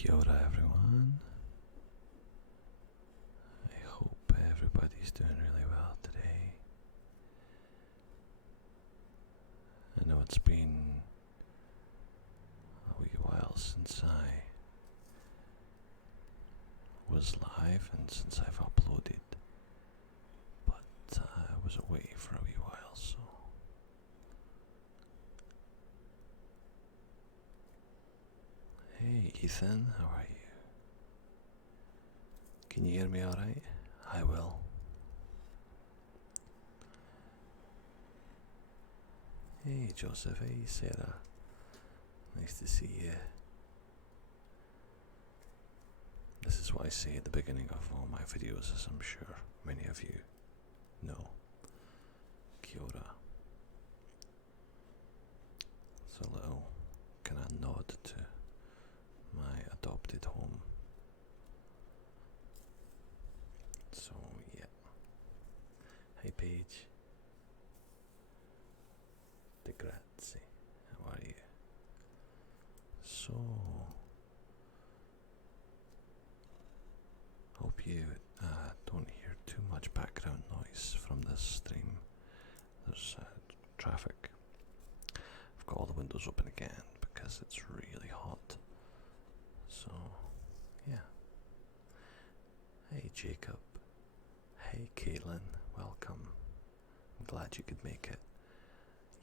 Kia ora everyone. I hope everybody's doing really well today. I know it's been a wee while since I was live and since I've uploaded, but I was away for a wee while, so hey Ethan, how are you? Can you hear me alright? I will. Hey Joseph, hey Sarah. Nice to see you. This is what I say at the beginning of all my videos, as I'm sure many of you know. Kia ora. It's a little kind of nod to my adopted home. So yeah. Hey Paige. De grazie. How are you? So hope you don't hear too much background noise from this stream. There's traffic. I've got all the windows open again because it's really hot. So yeah. Hey Jacob. Hey Caitlin, welcome. I'm glad you could make it.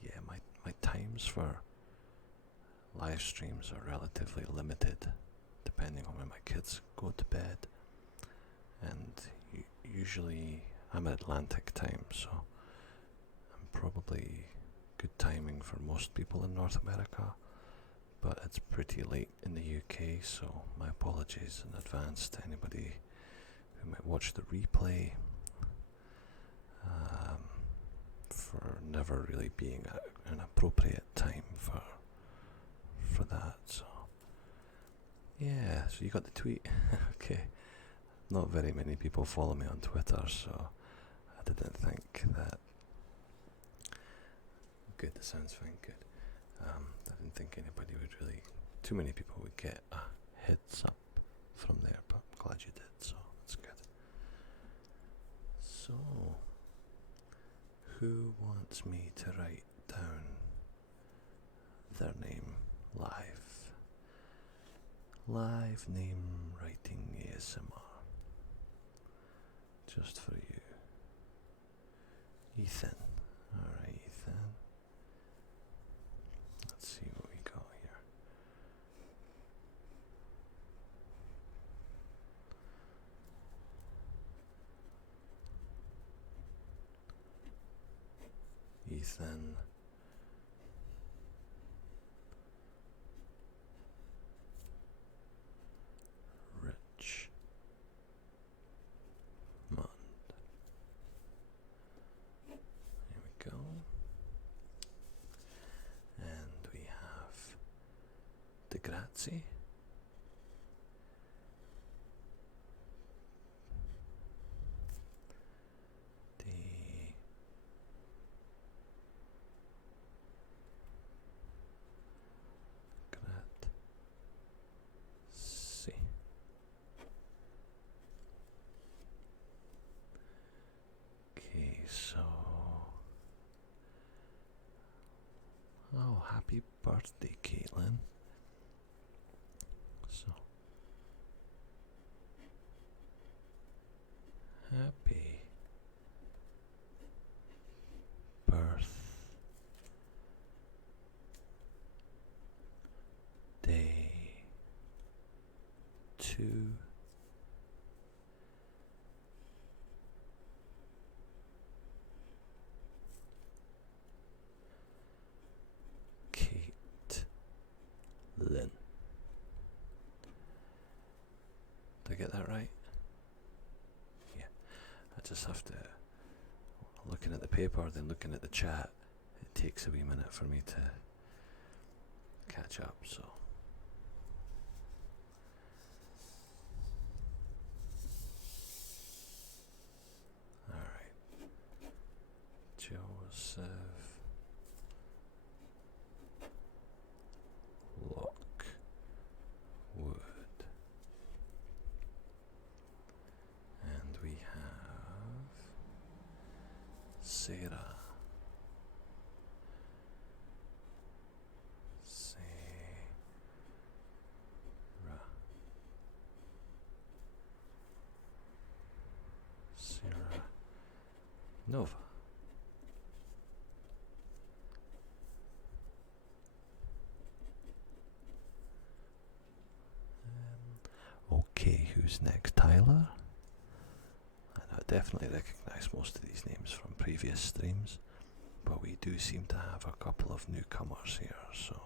Yeah, my times for live streams are relatively limited, depending on when my kids go to bed. And usually I'm at Atlantic time, so I'm probably good timing for most people in North America, but it's pretty late in the UK, so my apologies in advance to anybody who might watch the replay for never really being an appropriate time for that. So yeah, so you got the tweet. Okay. Not very many people follow me on Twitter, so I didn't think that. Good, the sounds fine, good. I didn't think anybody would really, too many people would get a heads up from there, but I'm glad you did, so that's good. So, who wants me to write down their name live? Live name writing ASMR. Just for you. Ethan. Alright, Ethan. Let's see what we got here. Ethan. Rich. There we go. And we have De grazie. Okay, so happy birthday, Caitlin. So happy birthday to Lynn. Did I get that right? Yeah. I just have to, looking at the paper, then looking at the chat, it takes a wee minute for me to catch up, so. Alright. Joseph. Lockwood. Nova. Okay, who's next? Tyler? And I definitely recognise most of these names from previous streams, but we do seem to have a couple of newcomers here, so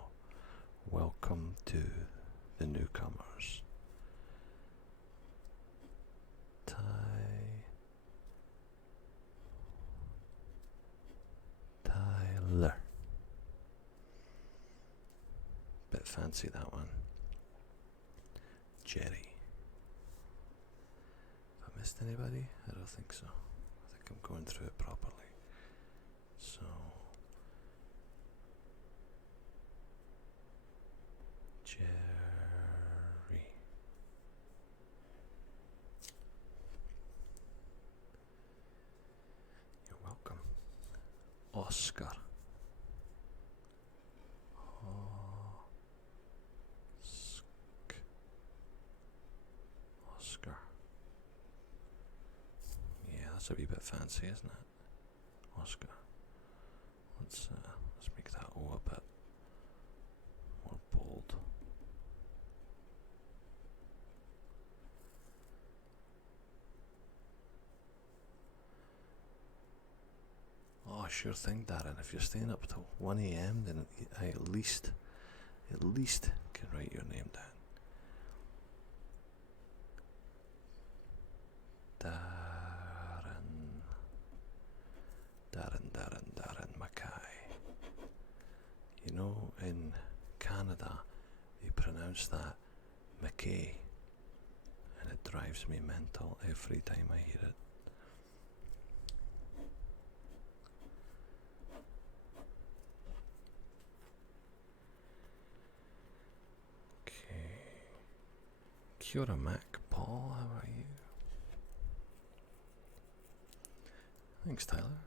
welcome to the newcomers. Tyler. Bit fancy, that one. Jerry. Have I missed anybody? I don't think so. I think I'm going through it properly. So, Jerry. You're welcome. Oscar. Oscar. Yeah, that's a wee bit fancy, isn't it? Oscar. Let's make that O a bit more bold. Oh, sure thing, Darren. If you're staying up till 1 a.m, then I at least can write your name down. Darren Mackay. You know, in Canada, they pronounce that McKay, and it drives me mental every time I hear it. Okay. Kia ora, Mac. Paul, how are you? Thanks, Tyler.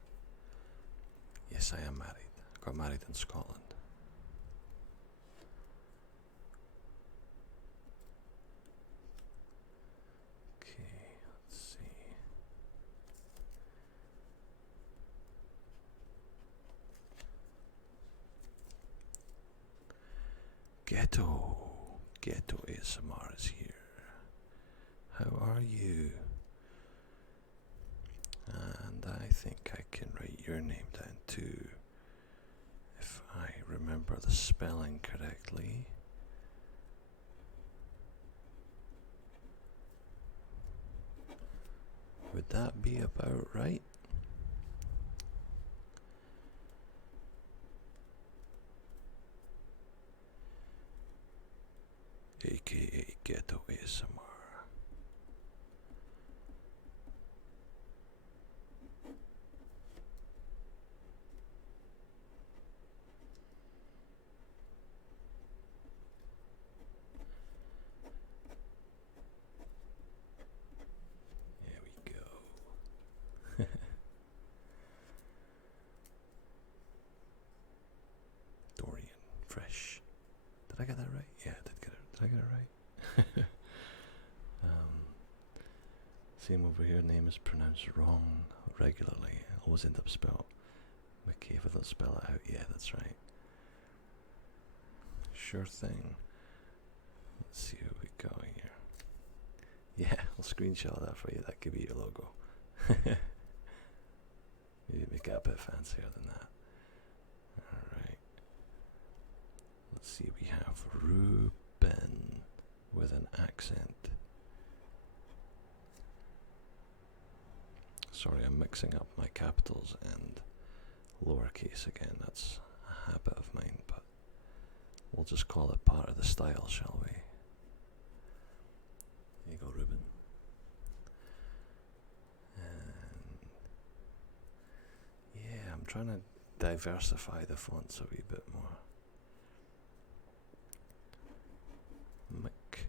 Yes, I am married. I got married in Scotland. Okay, let's see. Ghetto ASMR is here. How are you? And I think I can write your name down too, if I remember the spelling correctly. Would that be about right? AKA Ghetto ASMR. There we go. Dorian, fresh. Did I get that right? Yeah, I did get it. Did I get it right? Same over here, name is pronounced wrong regularly. Always end up spelled McCabe if I don't spell it out. Yeah, that's right. Sure thing. Let's see what we got here. Yeah, I'll screenshot that for you. That could be your logo. Maybe make it a bit fancier than that. Alright. Let's see, we have Ruben with an accent. Sorry, I'm mixing up my capitals and lowercase again. That's a habit of mine, but we'll just call it part of the style, shall we? There you go, Ruben. And yeah, I'm trying to diversify the fonts a wee bit more. Mick.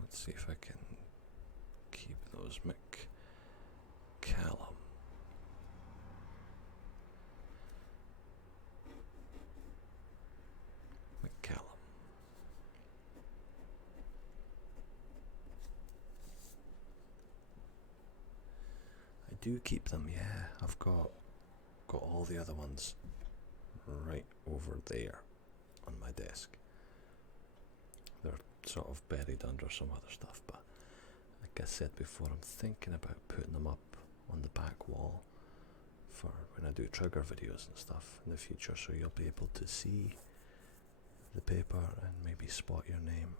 Let's see if I can keep those McCallum. do keep them, yeah. I've got all the other ones right over there on my desk. They're sort of buried under some other stuff, but like I said before, I'm thinking about putting them up on the back wall for when I do trigger videos and stuff in the future, so you'll be able to see the paper and maybe spot your name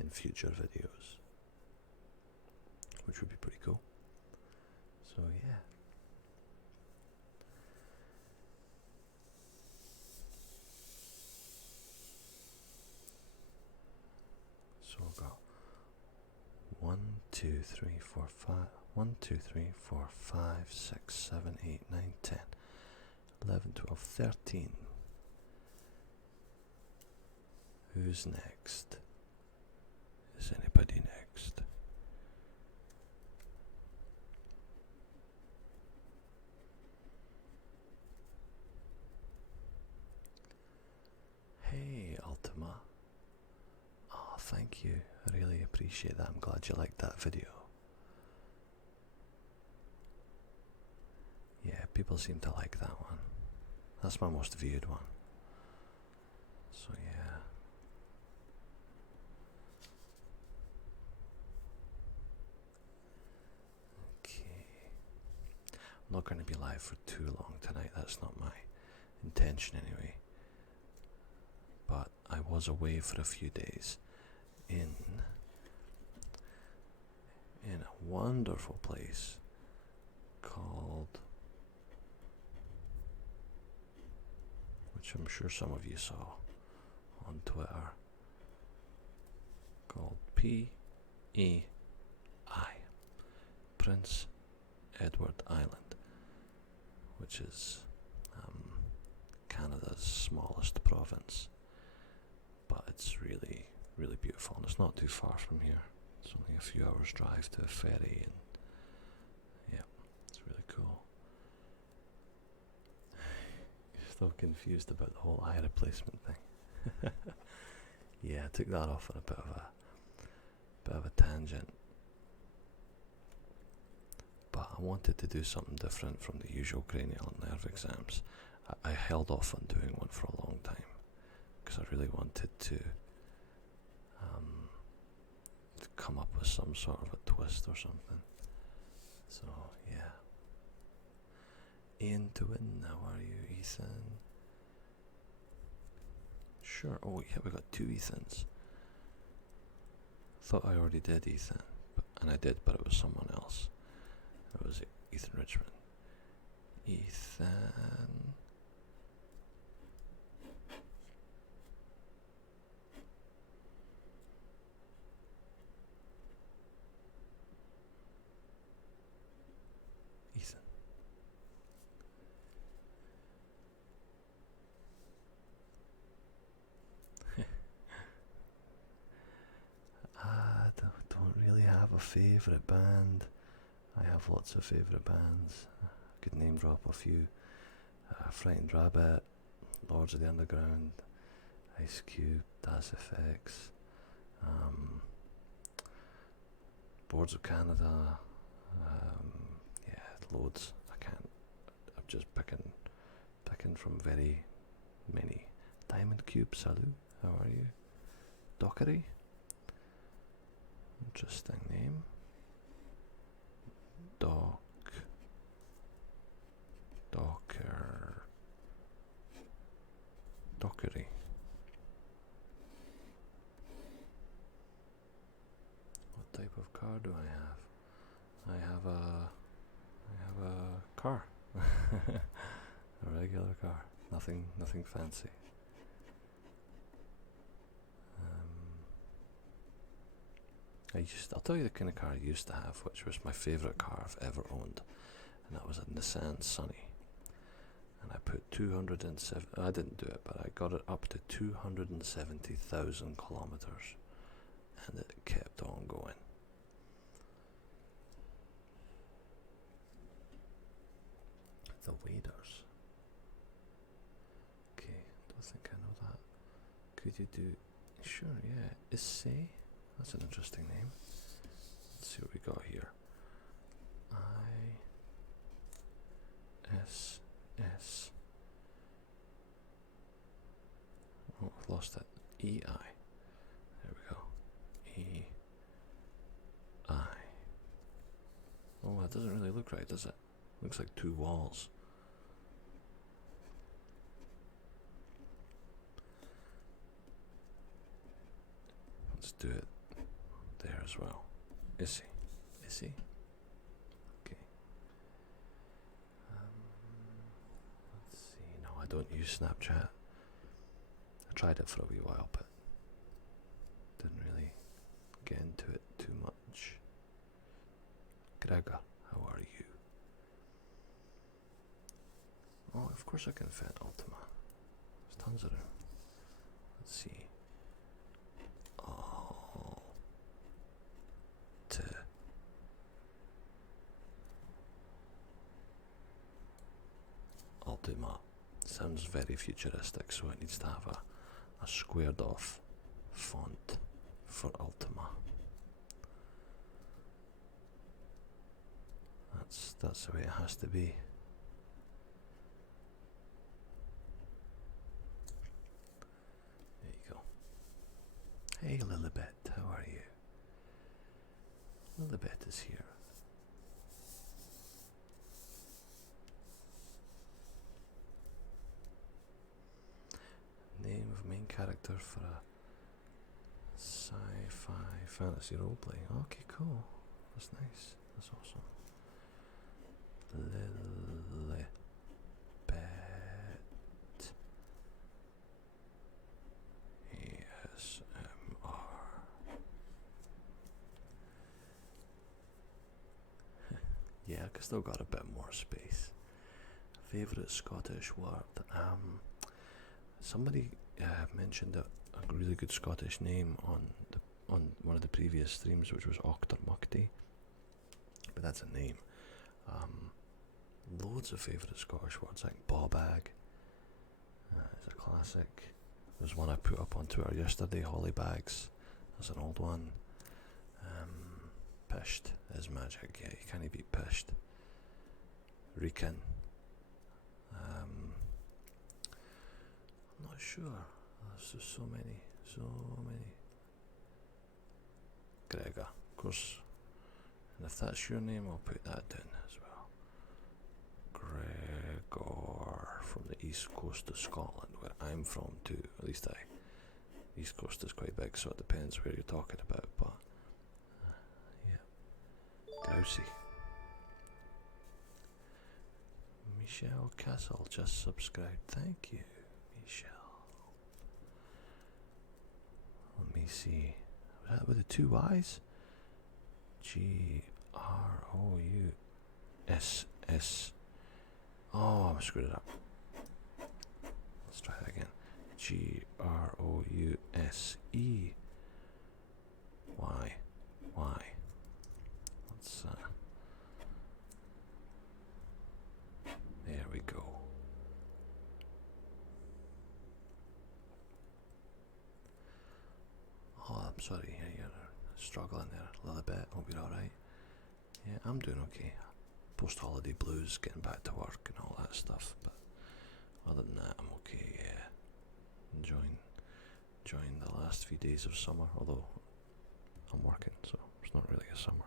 in future videos, which would be pretty cool. So yeah. So I've got 1, 2, 3, 4, 5, 1, 2, 3, 4, 5, 6, 7, 8, 9, 10, 11, 12, 13. Who's next? Is anybody next? Hey, Ultima. Oh, thank you. I really appreciate that. I'm glad you liked that video. Yeah, people seem to like that one. That's my most viewed one. So yeah. I'm not going to be live for too long tonight, that's not my intention anyway. But I was away for a few days in a wonderful place called, which I'm sure some of you saw on Twitter, called P.E.I. Prince Edward Island, which is Canada's smallest province, but it's really, really beautiful, and it's not too far from here. It's only a few hours drive to a ferry, and yeah, it's really cool. Still confused about the whole eye replacement thing. Yeah, I took that off on a bit of a tangent. But I wanted to do something different from the usual cranial nerve exams. I held off on doing one for a long time because I really wanted to come up with some sort of a twist or something. So yeah. Ian Twin, how are you, Ethan? Sure. Oh yeah, we got 2 Ethans. Thought I already did Ethan, and I did, but it was someone else. It was Ethan Richmond. Ethan. Ethan. I don't really have a favourite band. I have lots of favourite bands. I could name drop a few. Frightened Rabbit, Lords of the Underground, Ice Cube, Das FX, Boards of Canada, yeah, loads. I'm just picking from very many. Diamond Cube, salut, how are you? Dockery, interesting name. Dockery. What type of car do I have? I have a car. A regular car. Nothing fancy. I'll tell you the kind of car I used to have, which was my favourite car I've ever owned, and that was a Nissan Sunny. And I put 207, I didn't do it, but I got it up to 270,000 kilometres, and it kept on going. The Waders. Okay, don't think I know that. Could you do, sure, yeah, Issei? That's an interesting name. Let's see what we got here. lost it. EI. There we go. EI. Oh, that doesn't really look right, does it? Looks like two walls. Let's do it there as well. Is he? Is he? Okay. Let's see. No, I don't use Snapchat. I tried it for a wee while, but didn't really get into it too much. Gregor, how are you? Oh, of course I can fit Ultima. There's tons of them. Let's see. Ultima sounds very futuristic, so it needs to have a squared off font for Ultima. That's the way it has to be. There you go. Hey Lilibet, how are you? Lilibet is here. Name of main character for a sci-fi fantasy roleplay. Okay, cool. That's nice. That's awesome. Lilibet. ASMR. Yeah, I still got a bit more space. Favourite Scottish word? Somebody mentioned a really good Scottish name on one of the previous streams, which was Ochtermuchty, but that's a name. Loads of favourite Scottish words like bobag is a classic. There's one I put up on Twitter yesterday, Hollybags. That's an old one. Pished is magic. Yeah, you can't beat pished. Reekin. I'm not sure. There's just so many. Gregor, of course. And if that's your name, I'll put that down as well. Gregor from the east coast of Scotland, where I'm from too. At least East coast is quite big, so it depends where you're talking about. But yeah, Grousey. Michelle Castle just subscribed. Thank you, Michelle. Let me see. Was that with the two Y's? Grousss. Oh, I screwed it up. Let's try that again. Grousey. Why? Let's there we go. Oh, I'm sorry. Yeah, you're struggling there a little bit. Hope you're alright. Yeah, I'm doing okay. Post-holiday blues, getting back to work and all that stuff. But other than that, I'm okay. Yeah, enjoying the last few days of summer. Although I'm working, so it's not really a summer.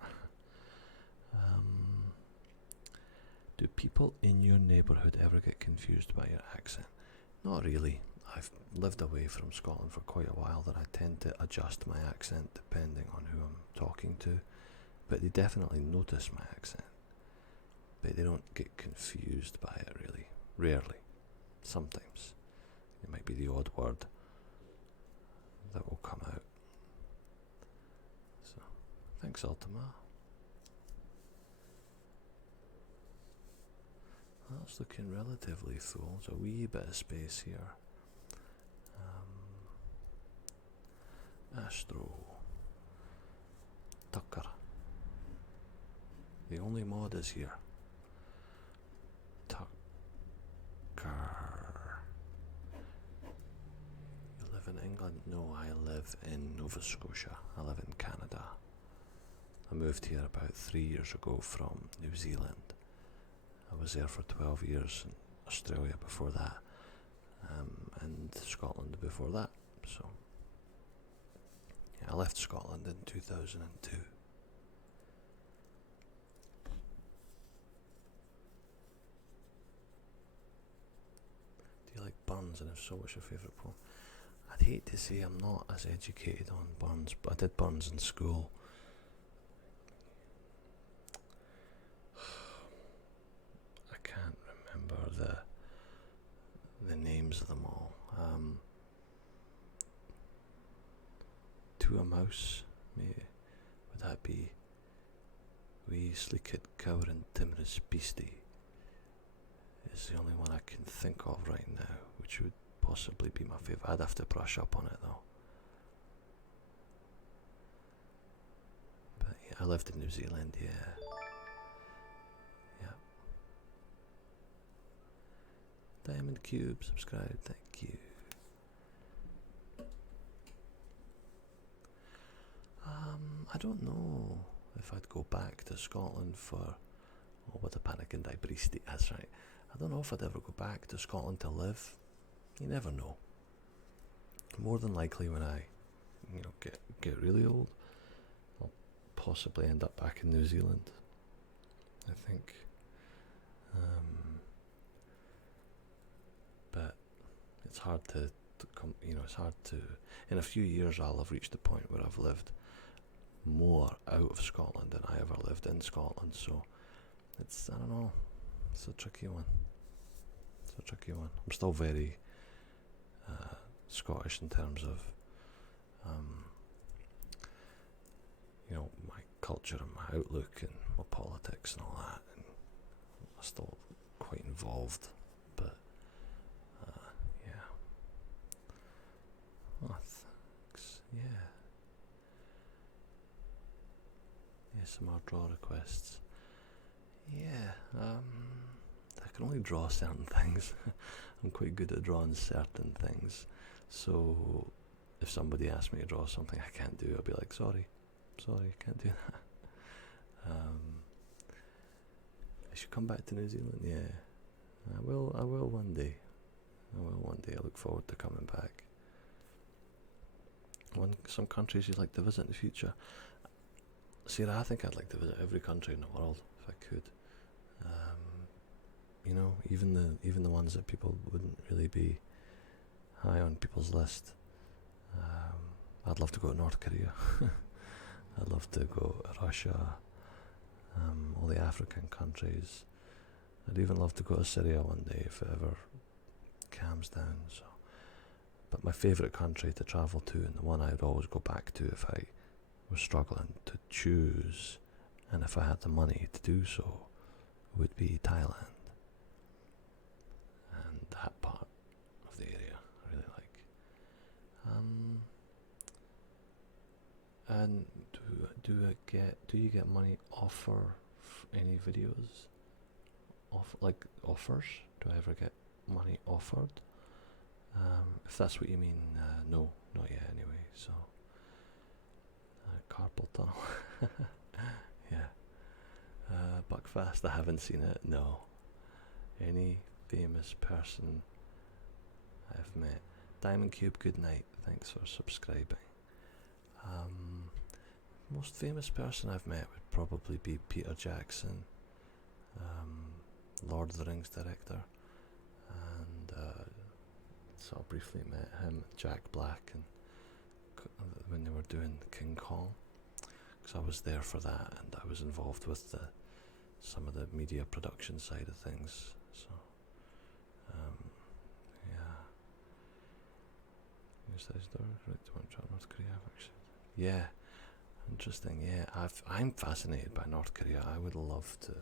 Do people in your neighbourhood ever get confused by your accent? Not really. I've lived away from Scotland for quite a while, that I tend to adjust my accent depending on who I'm talking to. But they definitely notice my accent. But they don't get confused by it really. Rarely. Sometimes. It might be the odd word that will come out. So, thanks Ultima. That's looking relatively full. There's a wee bit of space here. Astro. Tucker. The only mod is here. Tucker. You live in England? No, I live in Nova Scotia. I live in Canada. I moved here about 3 years ago from New Zealand. I was there for 12 years, in Australia before that, and Scotland before that. So yeah, I left Scotland in 2002. Do you like Burns, and if so, what's your favourite poem? I'd hate to say I'm not as educated on Burns, but I did Burns in school. I can't remember the names of them all. To a Mouse, maybe. Would that be Wee Sleeked Cowering Timorous Beastie? Is the only one I can think of right now, which would possibly be my favourite. I'd have to brush up on it though. But yeah, I lived in New Zealand, yeah. Yeah. Diamond Cube, subscribe, thank you. I don't know if I'd go back to Scotland for what a panic and dibristi, that's right. I don't know if I'd ever go back to Scotland to live. You never know. More than likely when I, get really old, I'll possibly end up back in New Zealand, I think. But it's hard to come, it's hard to, in a few years I'll have reached the point where I've lived more out of Scotland than I ever lived in Scotland, so it's, I don't know, it's a tricky one. I'm still very Scottish in terms of my culture and my outlook and my politics and all that, and I'm still quite involved, but yeah. Oh, thanks. Yeah, some more draw requests. Yeah, I can only draw certain things. I'm quite good at drawing certain things, so if somebody asks me to draw something I can't do, I'll be like, sorry, can't do that. I should come back to New Zealand, yeah. I will one day. I look forward to coming back. Some countries you'd like to visit in the future. Sarah, I think I'd like to visit every country in the world if I could. Even the ones that people wouldn't really be high on people's list. I'd love to go to North Korea. I'd love to go to Russia, all the African countries. I'd even love to go to Syria one day if it ever calms down. So, but my favourite country to travel to, and the one I'd always go back to if I was struggling to choose, and if I had the money to do so, would be Thailand. And that part of the area I really like. And do you get money offer any videos? Offers? Do I ever get money offered? If that's what you mean, no, not yet anyway. So carpal tunnel. Yeah. Buckfast, I haven't seen it, no. Any famous person I've met? Diamond Cube, good night, thanks for subscribing. Most famous person I've met would probably be Peter Jackson, Lord of the Rings director, and so I briefly met him, Jack Black, and when they were doing King Kong, because I was there for that, and I was involved with some of the media production side of things. So, yeah. North Korea, actually. Yeah, interesting. Yeah, I'm fascinated by North Korea. I would love to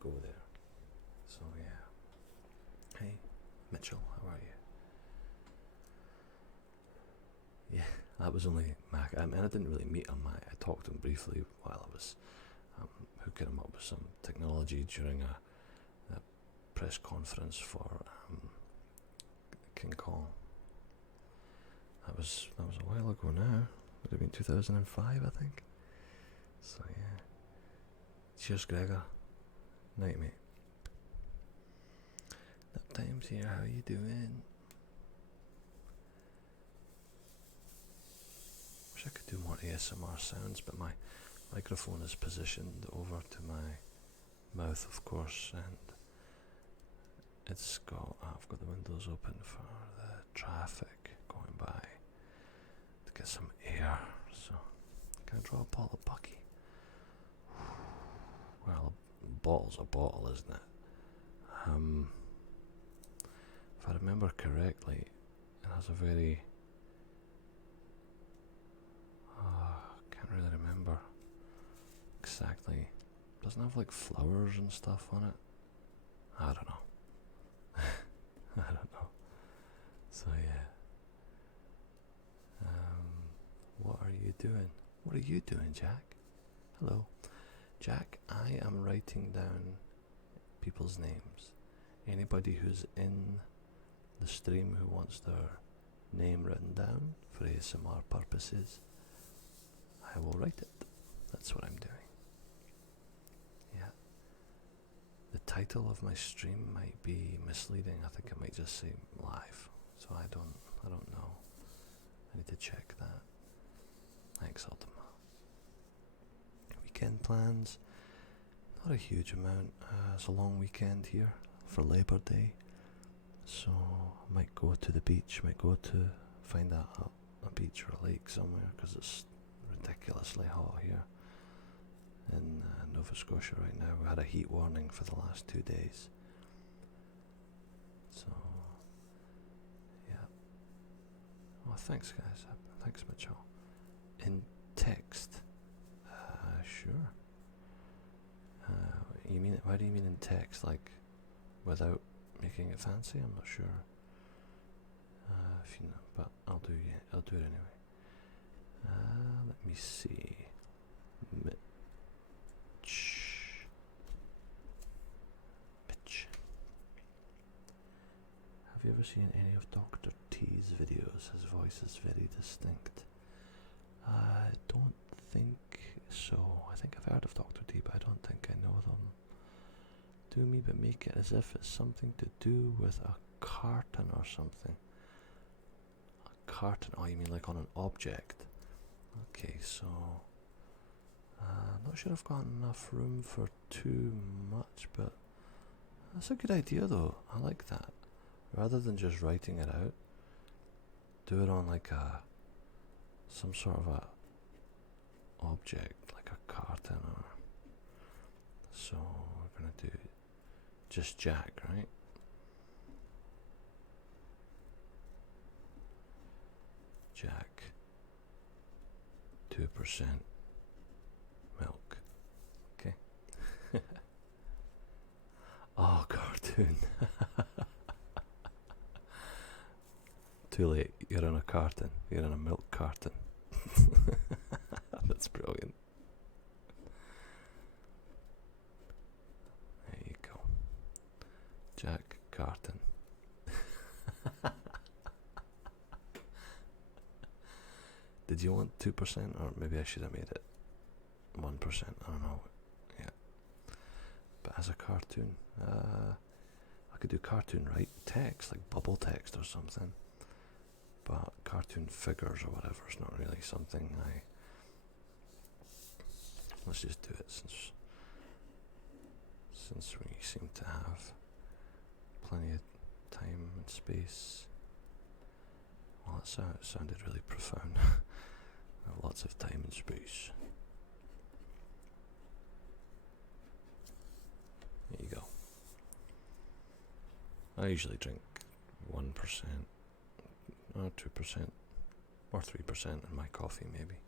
go there. So yeah. Hey, Mitchell, how are you? Yeah, that was only Mac. I mean, I didn't really meet him. I talked to him briefly while I was hooking him up with some technology during a press conference for King Kong. That was a while ago now. Would have been 2005, I think. So yeah. Cheers, Gregor. Night, mate. Nap time's here. How you doing? wish I could do more ASMR sounds, but my microphone is positioned over to my mouth, of course, and I've got the windows open for the traffic going by to get some air. So, can I draw a bottle of Bucky? Well, a bottle's a bottle, isn't it? If I remember correctly, it has a very... can't really remember exactly. Doesn't have like flowers and stuff on it. I don't know. I don't know. So yeah. What are you doing? What are you doing, Jack? Hello. Jack, I am writing down people's names. Anybody who's in the stream who wants their name written down for ASMR purposes, I will write it. That's what I'm doing. Yeah. The title of my stream might be misleading. I think I might just say live. So I don't know. I need to check that. Thanks, Ultima. Weekend plans? Not a huge amount. It's a long weekend here for Labour Day. So I might go to the beach, might go to find a beach or a lake somewhere, because it's ridiculously hot here in Nova Scotia right now. We had a heat warning for the last 2 days. So, yeah. Oh, thanks guys. Thanks, Mitchell. In text? Sure. You mean, why do you mean in text? Like, without making it fancy? I'm not sure. If you know, but I'll do it anyway. Let me see. Mitch. Have you ever seen any of Dr. T's videos? His voice is very distinct. I don't think so. I think I've heard of Dr. T, but I don't think I know them. Do me, but make it as if it's something to do with a carton or something. A carton? Oh, you mean like on an object? Okay, so I'm not sure I've got enough room for too much, but that's a good idea though. I like that. Rather than just writing it out, do it on like some sort of a object, like a carton or... So we're gonna do just Jack, right? Jack, 2% milk. Okay. Oh, cartoon. Too late. You're in a carton. You're in a milk carton. That's brilliant. There you go. Jack Carton. Did you want 2%, or maybe I should have made it 1%? I don't know. Yeah. But as a cartoon, I could do cartoon, right? Text, like bubble text or something. But cartoon figures or whatever is not really something I... Let's just do it since we seem to have plenty of time and space. Well, that sounded really profound. I have lots of time and space. There you go. I usually drink 1%, or 2%, or 3% in my coffee maybe.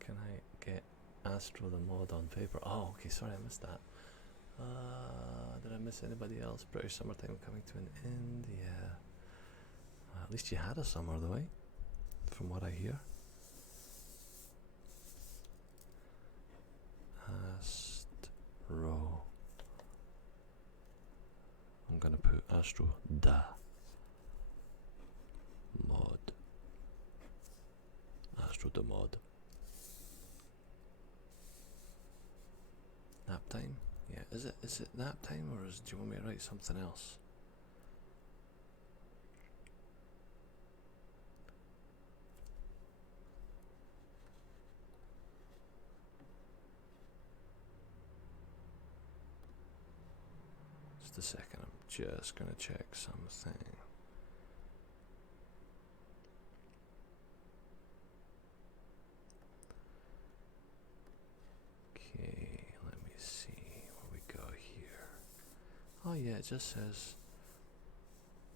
Can I get Astro the mod on paper? Oh, okay, sorry, I missed that. Did I miss anybody else? British summertime coming to an end, yeah. At least you had a summer though, eh? From what I hear. Astro. I'm gonna put Astro da mod. Astro da mod. Nap time? Yeah, is it nap time, or do you want me to write something else? Just a second, I'm just gonna check something. Okay, let me see what we got here. Oh yeah, it just says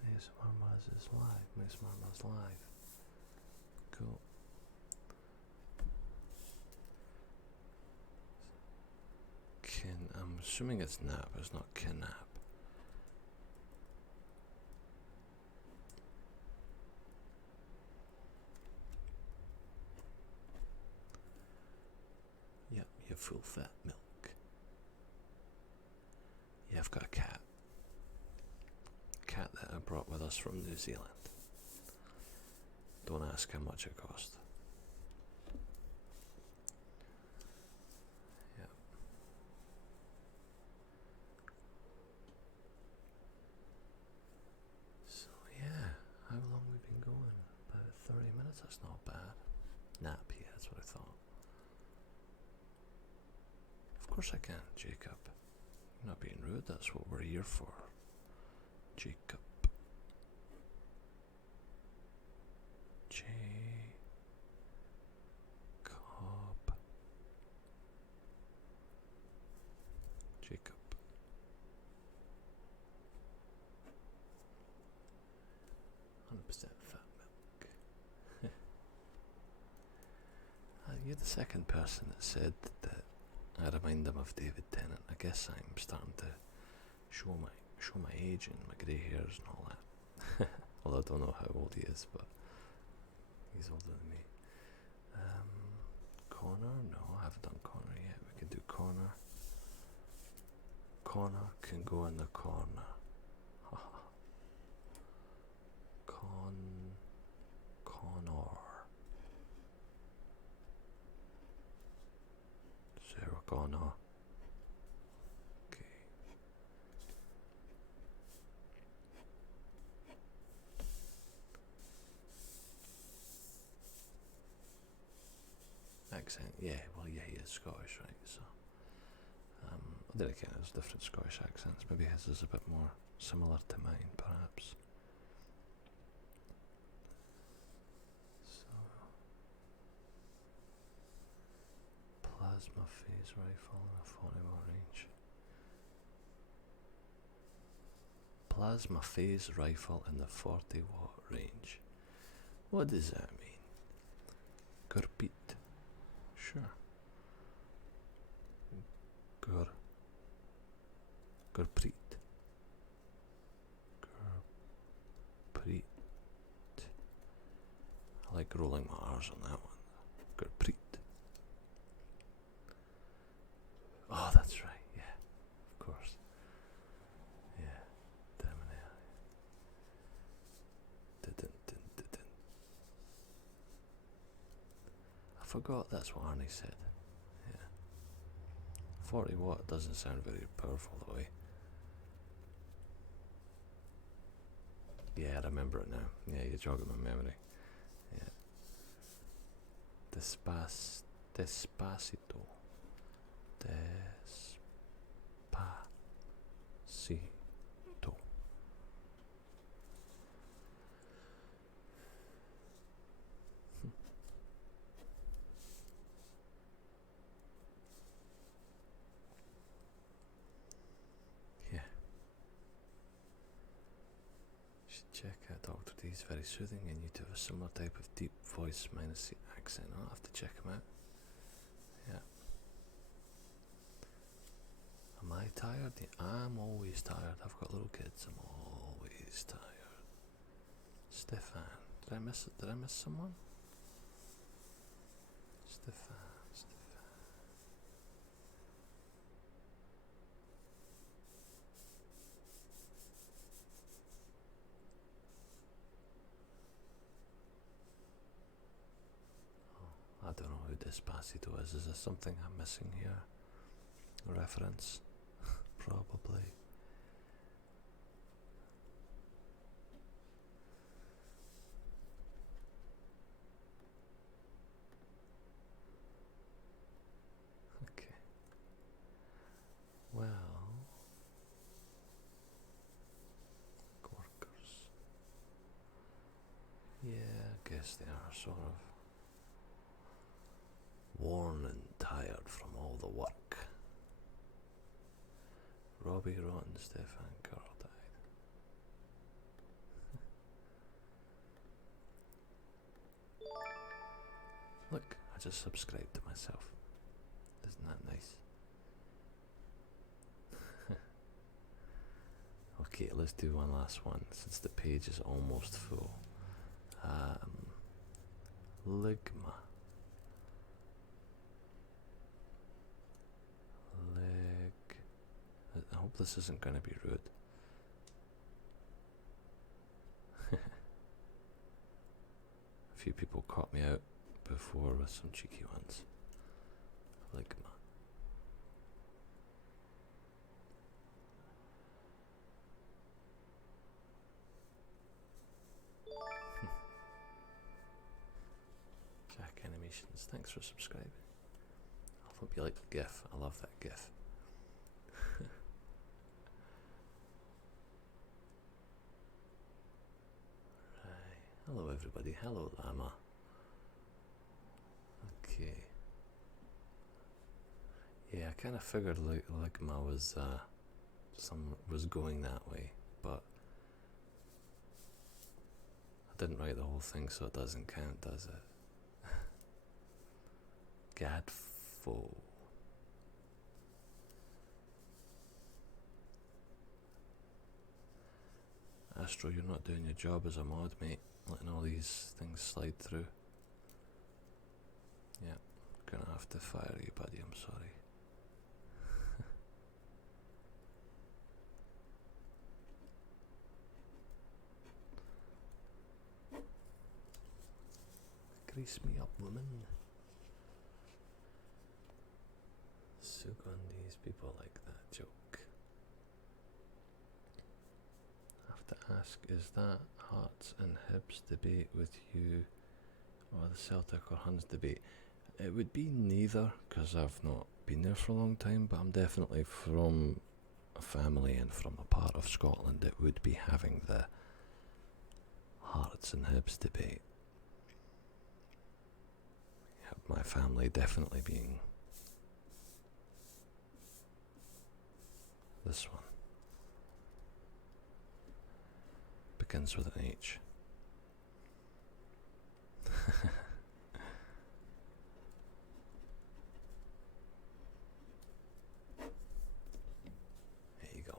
Muzz is live. Muzz live. Cool. I'm assuming it's nap, it's not kidnap. Yep, you have full fat milk. Yeah, I've got a cat. Cat that I brought with us from New Zealand. Don't ask how much it cost. Yep. So yeah, how long have we been going? About 30 minutes, that's not bad. Nap, yeah, that's what I thought. Of course I can, Jacob. You're not being rude, that's what we're here for. Jacob. Jacob. 100% fat milk. You're the second person that said that I remind them of David Tennant. I guess I'm starting to show my age and my grey hairs and all that. Although I don't know how old he is, but he's older than me. Corner? No, I haven't done corner yet. We can do corner. Corner can go in the corner. Connor. Sarah Connor. Okay. Accent, yeah, well, yeah, he is Scottish, right? So, then again, there's different Scottish accents. Maybe his is a bit more similar to mine, perhaps. So, plasma phase rifle in a 40-watt range. Plasma phase rifle in the 40-watt range. What does that mean? Gurpreet. Sure. Gurpreet. Gurpreet. I like rolling my R's on that one. Gurpreet. Oh, that's right. Yeah, of course. Yeah. Damn it. Didn't. I forgot that's what Arnie said. Yeah. 40 watt doesn't sound very powerful though, eh? Yeah, I remember it now. Yeah, you're jogging my memory. Yeah. Despacito. Despacito. Yeah. You should check out Dr. D's very soothing, and you to have a similar type of deep voice minus the accent. I'll have to check him out. Yeah. Am I tired? Yeah, I'm always tired. I've got little kids. I'm always tired. Stefan. Did I miss someone? Stefan. Oh, I don't know who Despacito is. Is there something I'm missing here? A reference? probably. Okay. Well, workers. Yeah, I guess they are sort of worn and tired from all the work. Robbie Rotten, Stefan Girl died. Look, I just subscribed to myself. Isn't that nice? Okay, let's do one last one since the page is almost full. Ligma. I hope this isn't going to be rude. A few people caught me out before with some cheeky ones. Ligma. Jack Animations, thanks for subscribing. I hope you like the GIF. I love that GIF. Hello everybody, hello Llama. Okay. Yeah, I kind of figured Ligma was going that way, but I didn't write the whole thing, so it doesn't count, does it? Gadfo. Astro, you're not doing your job as a mod, mate. Letting all these things slide through. Yeah, gonna have to fire you, buddy. I'm sorry. Grease me up, woman. Sugandhi's people like that joke. I have to ask, is that Hearts and Hibs debate with you or the Celtic or Huns debate? It would be neither, because I've not been there for a long time, but I'm definitely from a family and from a part of Scotland that would be having the Hearts and Hibs debate. Yeah, my family definitely being this one. Begins with an H. There you go.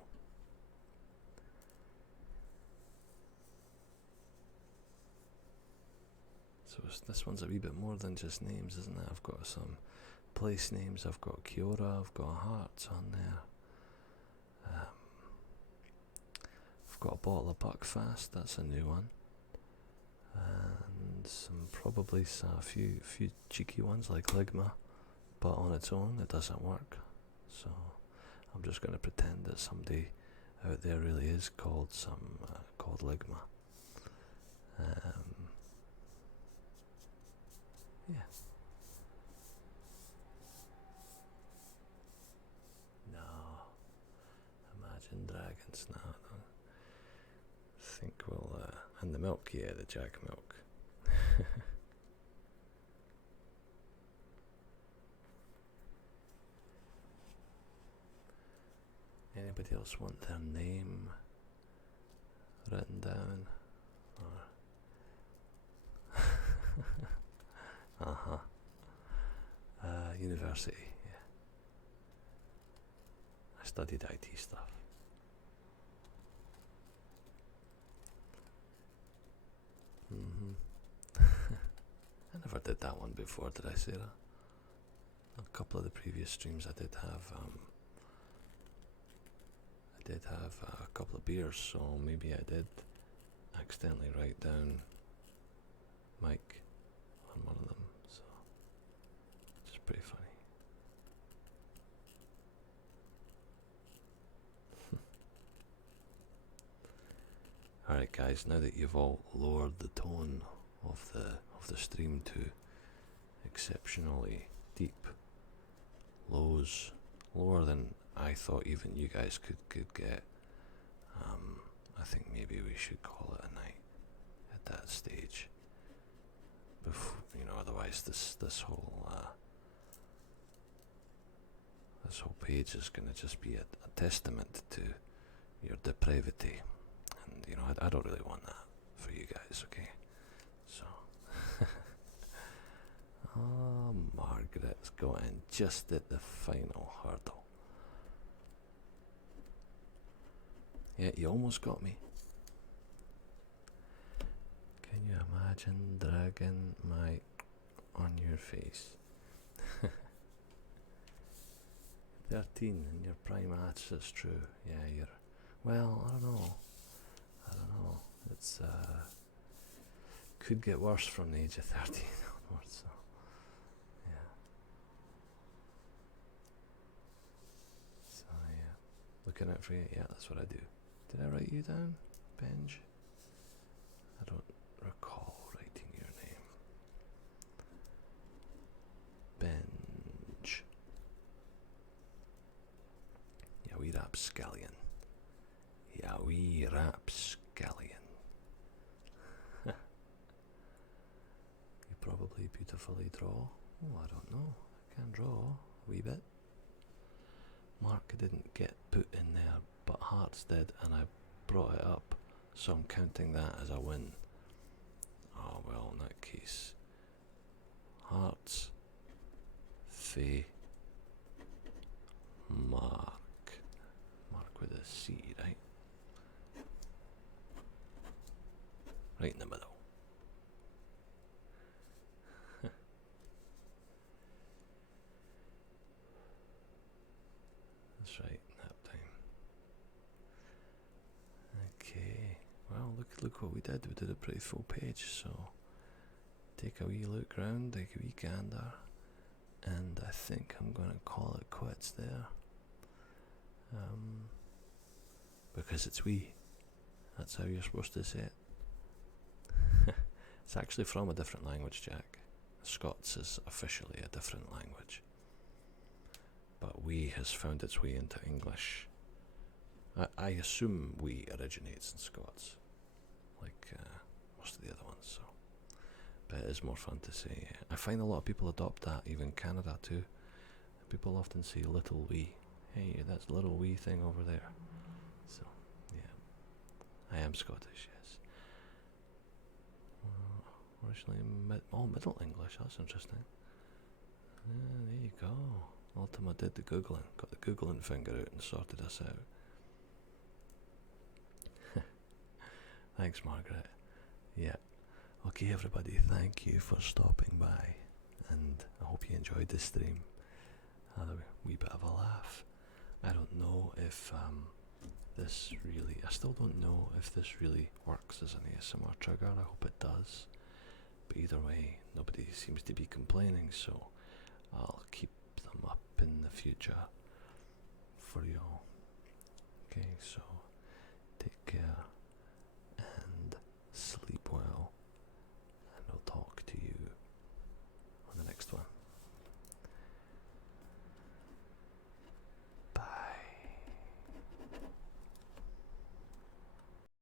So this one's a wee bit more than just names, isn't it? I've got some place names, I've got Kiora, I've got Hearts on there. I've got a bottle of Buckfast, that's a new one. And some probably a few cheeky ones like Ligma, but on its own it doesn't work. So I'm just going to pretend that somebody out there really is called Ligma. Yeah. No. Imagine Dragons now. I think we'll and the milk, yeah, the Jack milk. Anybody else want their name written down? Or university, yeah. I studied IT stuff. I never did that one before, did I, Sarah? A couple of the previous streams I did have a couple of beers, so maybe I did accidentally write down Mike on one of them, so it's pretty funny. Alright guys, now that you've all lowered the tone of the stream to exceptionally deep lows, lower than I thought even you guys could get, I think maybe we should call it a night at that stage. Before, otherwise this whole page is going to just be a testament to your depravity, and I don't really want that for you guys, okay? So, oh, Margaret's got in just at the final hurdle. Yeah, you almost got me. Can you imagine dragging my on your face? 13 and your prime arts is true. Yeah, well, I don't know. It's could get worse from the age of 13 onwards, so yeah. So yeah. Looking out for you, yeah, that's what I do. Did I write you down, Benj? I don't recall writing your name. Benj. Yeah, we rapscallion. Yeah, we rapscallion. You probably beautifully draw. Oh, I don't know. I can draw a wee bit. Mark didn't get put in there, but hearts did, and I brought it up, so I'm counting that as a win. Oh, well, in that case, hearts, Faye, Mark with a C, right? Right in the middle. That's right, nap time. Okay, well, look what we did. We did a pretty full page, so take a wee look round, take a wee gander, and I think I'm going to call it quits there. Because it's we. That's how you're supposed to say it. It's actually from a different language, Jack. Scots is officially a different language. But we has found its way into English. I assume we originates in Scots, like most of the other ones, so. But it is more fun to say. I find a lot of people adopt that, even Canada too. People often say little wee. Hey, that's a little wee thing over there. So, yeah. I am Scottish, yes. Originally Middle English, that's interesting. There you go. Ultima did the Googling, got the Googling finger out and sorted us out. Thanks, Margaret. Yeah. Okay, everybody, thank you for stopping by, and I hope you enjoyed this stream. Had a wee bit of a laugh. I don't know if I still don't know if this really works as an ASMR trigger. I hope it does. But either way, nobody seems to be complaining, so I'll keep them up in the future.